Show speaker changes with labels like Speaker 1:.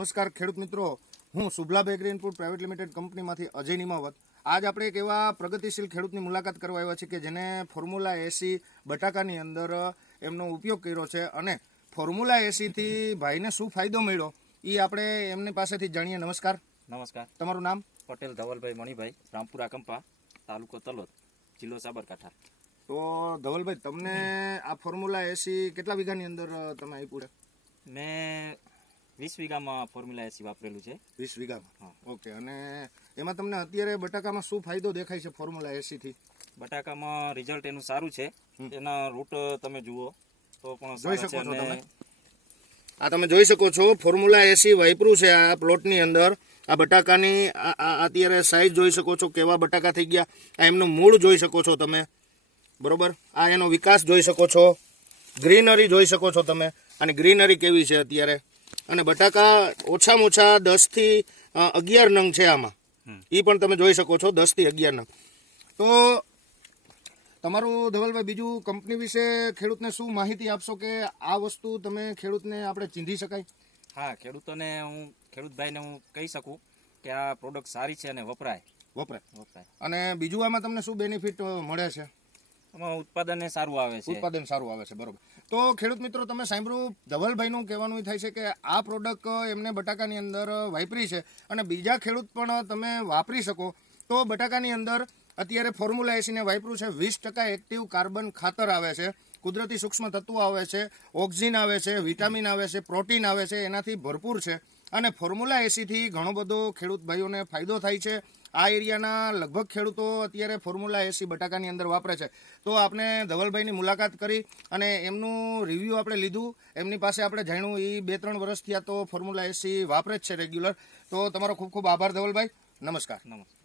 Speaker 1: નમસ્કાર ખેડૂત મિત્રો. હું Shubhlabh agri input private limited કંપનીમાંથી અજય નિમાવત. આજ આપણે એક એવા પ્રગતિશીલ ખેડૂતની મુલાકાત કરવા આવ્યા છે કે જેને ફોર્મ્યુલા એસી બટાકાની અંદર એમનો ઉપયોગ કર્યો છે અને ફોર્મ્યુલા એસીથી ભાઈને શું ફાયદો મળ્યો એ આપણે એમની પાસેથી જાણીએ. નમસ્કાર.
Speaker 2: નમસ્કાર.
Speaker 1: તમારું નામ?
Speaker 2: પટેલ ધવલભાઈ મણિભાઈ રામપુરા કંપા તાલુકો તલોદ જિલ્લો સાબરકાંઠા.
Speaker 1: તો ધવલભાઈ તમને આ ફોર્મ્યુલા એસી કેટલા વીઘાની અંદર તમે આપ્યું
Speaker 2: મેં વીસ વીઘામાં ફોર્મ્યુલા એસી વાપરેલું છે.
Speaker 1: વીસ વીઘામાં? ઓકે અને એમાં તમને અત્યારે બટાકામાં શું ફાયદો દેખાય છે ફોર્મ્યુલા એસીથી
Speaker 2: બટાકામાં રિઝલ્ટ એનું સારું છે. એના રૂટ તમે જુઓ તો પણ
Speaker 1: જોઈ શકો
Speaker 2: છો
Speaker 1: તમે. આ તમે જોઈ શકો છો ફોર્મ્યુલા એસી વાપરું છે આ પ્લોટની અંદર. આ બટાકાની અત્યારે સાઈઝ જોઈ શકો છો કેવા બટાકા થઈ ગયા. આ એમનું મૂળ જોઈ શકો છો તમે. બરોબર? આ એનો વિકાસ જોઈ શકો છો. ગ્રીનરી જોઈ શકો છો તમે. અને ગ્રીનરી કેવી છે અત્યારે? અને બટાકા ઓછામાં ઓછા દસથી અગિયાર નંગ છે આમાં. એ પણ તમે જોઈ શકો છો દસથી અગિયાર નંગ. તો તમારું ધવલભાઈ બીજું કંપની વિશે ખેડૂતને શું માહિતી આપશો કે આ વસ્તુ તમે ખેડૂતને આપણે ચીંધી શકાય?
Speaker 2: હા ખેડૂતોને હું ખેડૂતભાઈને હું કહી શકું કે આ પ્રોડક્ટ સારી છે અને વપરાય.
Speaker 1: વપરાય.
Speaker 2: વપરાય.
Speaker 1: અને બીજું આમાં તમને શું બેનિફિટ મળે છે?
Speaker 2: ઉત્પાદન સારું આવે છે.
Speaker 1: ઉત્પાદન સારું આવે છે, બરોબર. તો ખેડૂત મિત્રો, તમે સાંભળ્યું, ધવલભાઈનું કહેવાનું થાય છે કે આ પ્રોડક્ટ એમને બટાકાની અંદર વાપરી છે અને બીજા ખેડૂત પણ તમે વાપરી શકો. તો બટાકાની અંદર અત્યારે ફોર્મ્યુલા એસીને વાપર્યું છે, વીસ ટકા એક્ટિવ કાર્બન ખાતર આવે છે, કુદરતી સૂક્ષ્મ તત્વો આવે છે, ઓક્સિજન આવે છે, વિટામિન આવે છે, પ્રોટીન આવે છે, એનાથી ભરપૂર છે. અને ફોર્મ્યુલા એસીથી ઘણો બધો ખેડૂત ભાઈઓને ફાયદો થાય છે. આ એરિયાના લગભગ ખેડૂતો અત્યારે ફોર્મ્યુલા એસી બટાકાની અંદર વાપરે છે. તો આપણે ધવલભાઈની મુલાકાત કરી અને એમનું રિવ્યૂ આપણે લીધું. એમની પાસે આપણે જાણ્યું એ બે ત્રણ વર્ષથી આ તો ફોર્મ્યુલા એસી વાપરે જ છે રેગ્યુલર તો તમારો ખૂબ ખૂબ આભાર ધવલભાઈ. નમસ્કાર.
Speaker 2: નમસ્કાર.